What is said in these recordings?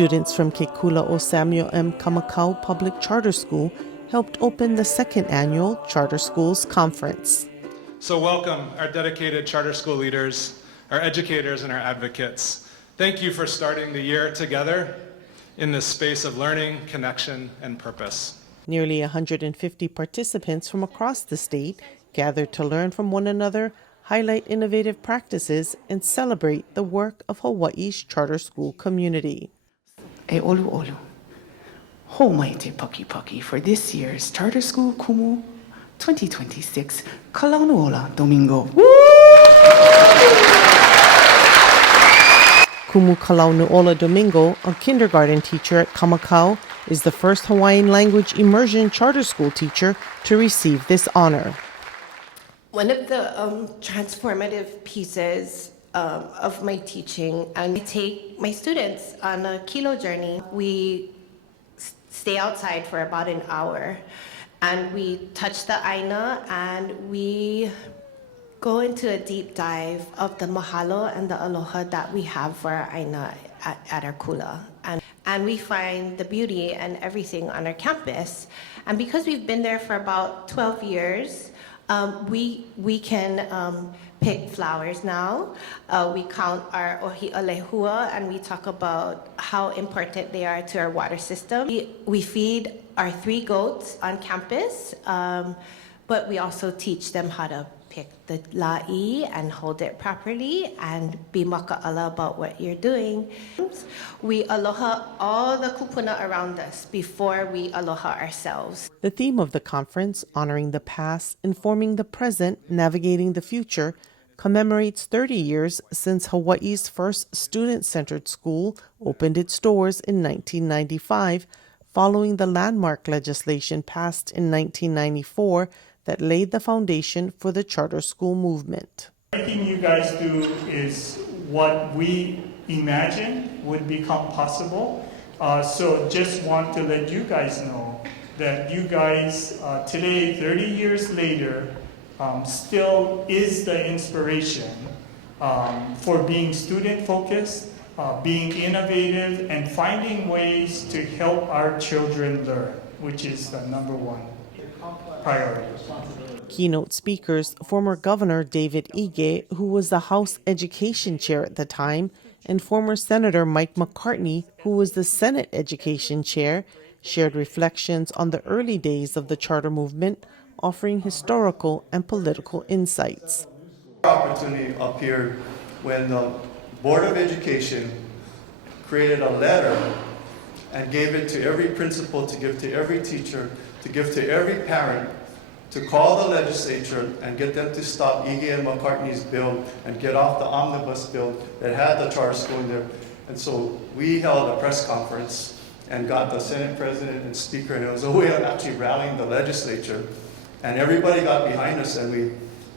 Students from Koʻolau Samuel M. Kamakau Public Charter School helped open the second annual Charter Schools Conference. So welcome our dedicated charter school leaders, our educators, and our advocates. Thank you for starting the year together in this space of learning, connection, and purpose. Nearly 150 participants from across the state gathered to learn from one another, highlight innovative practices, and celebrate the work of Hawaii's charter school community. E olu olu. Ho mai te paki paki for this year's Charter School Kumu 2026 Kāneʻohe Domingo. Kumu Kāneʻohe Domingo, a kindergarten teacher at Kamakau, is the first Hawaiian language immersion charter school teacher to receive this honor. One of the transformative pieces of my teaching, and I take my students on a kilo journey. We stay outside for about an hour, and we touch the aina, and we go into a deep dive of the mahalo and the aloha that we have for our aina at our kula. And we find the beauty and everything on our campus. And because we've been there for about 12 years, we can pick flowers now. We count our ohi'olehua, and we talk about how important they are to our water system. We feed our 3 goats on campus, but we also teach them how to pick the la'i and hold it properly and be maka'ala about what you're doing. We aloha all the kupuna around us before we aloha ourselves. The theme of the conference, Honoring the Past, Informing the Present, Navigating the Future, commemorates 30 years since Hawaii's first student-centered school opened its doors in 1995, following the landmark legislation passed in 1994 that laid the foundation for the charter school movement. Everything you guys do is what we imagined would become possible. So just want to let you guys know that you guys today, 30 years later, still is the inspiration for being student-focused, being innovative, and finding ways to help our children learn, which is the number one priority. Keynote speakers, former Governor David Ige, who was the House Education Chair at the time, and former Senator Mike McCartney, who was the Senate Education Chair, shared reflections on the early days of the charter movement, offering historical and political insights. Opportunity appeared when the Board of Education created a letter and gave it to every principal, to give to every teacher, to give to every parent, to call the legislature and get them to stop Ige and McCartney's bill and get off the omnibus bill that had the charter school in there. And so we held a press conference and got the Senate President and Speaker, and it was a way of actually rallying the legislature. And everybody got behind us, and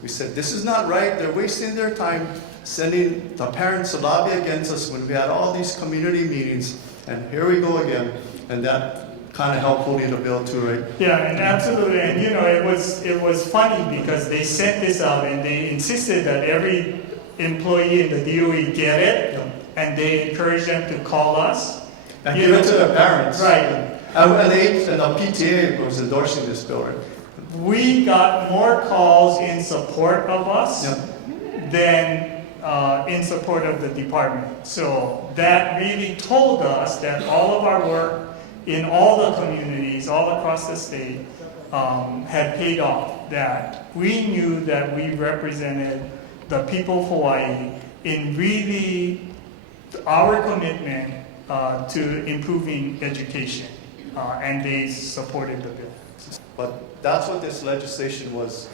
we said, this is not right. They're wasting their time sending the parents to lobby against us when we had all these community meetings. And here we go again. And that kind of helped holding the bill too, right? Yeah, and absolutely. And you know, it was funny because they sent this out and they insisted that every employee in the DOE get it, and they encouraged them to call us. And give it to their parents. Right. And the PTA was endorsing this bill, right? We got more calls in support of us than in support of the department. So that really told us that all of our work in all the communities all across the state had paid off, that we knew that we represented the people of Hawaii in really our commitment to improving education, and they supported the bill. But that's what this legislation was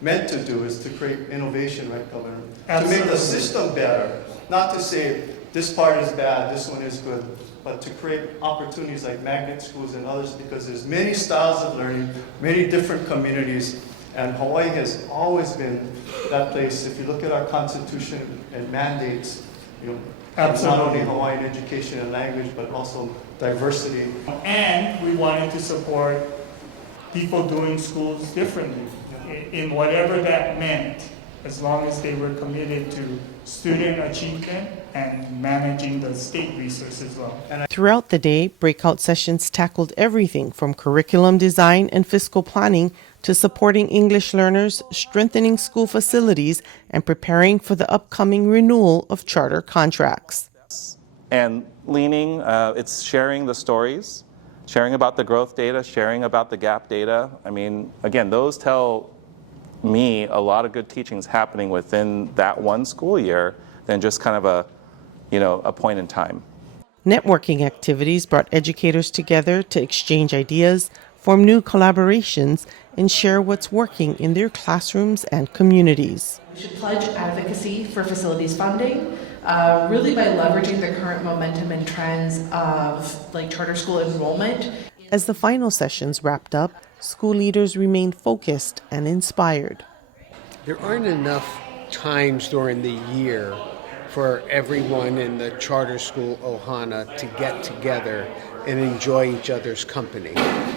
meant to do, is to create innovation, right, Governor? Absolutely. To make the system better, not to say this part is bad, this one is good, but to create opportunities like magnet schools and others, because there's many styles of learning, many different communities, and Hawaii has always been that place. If you look at our Constitution and mandates, you know, Absolutely. not only Hawaiian education and language, but also diversity. And we wanted to support people doing schools differently, in whatever that meant. as long as they were committed to student achievement and managing the state resources well. Throughout the day, breakout sessions tackled everything from curriculum design and fiscal planning to supporting English learners, strengthening school facilities, and preparing for the upcoming renewal of charter contracts. And leaning, it's sharing the stories, sharing about the growth data, sharing about the gap data. I mean, again, those tell me a lot of good teaching's happening within that one school year than just kind of a point in time. Networking activities brought educators together to exchange ideas, form new collaborations, and share what's working in their classrooms and communities. We should pledge advocacy for facilities funding, really by leveraging the current momentum and trends of charter school enrollment. As the final sessions wrapped up, school leaders remained focused and inspired. There aren't enough times during the year for everyone in the charter school Ohana to get together and enjoy each other's company.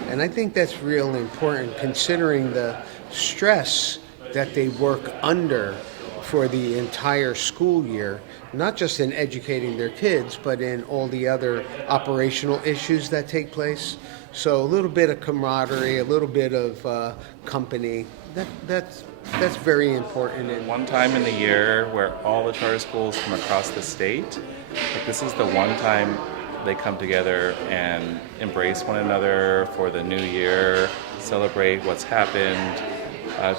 And I think that's real important considering the stress that they work under for the entire school year, not just in educating their kids, but in all the other operational issues that take place. So a little bit of camaraderie, a little bit of company, that's very important. And one time in the year where all the charter schools from across the state, this is the one time they come together and embrace one another for the new year, celebrate what's happened,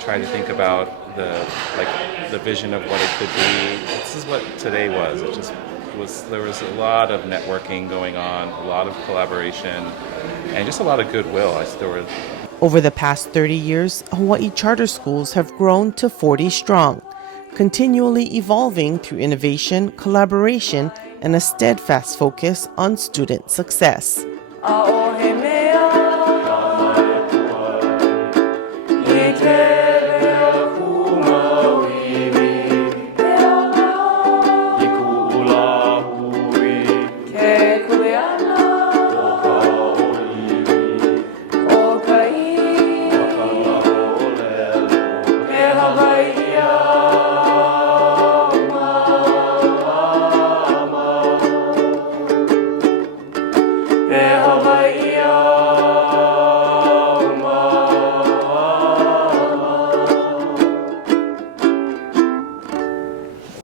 try to think about the vision of what it could be. This is what today was. There was a lot of networking going on, a lot of collaboration, and just a lot of goodwill. Over the past 30 years, Hawaii charter schools have grown to 40 strong, continually evolving through innovation, collaboration, and a steadfast focus on student success.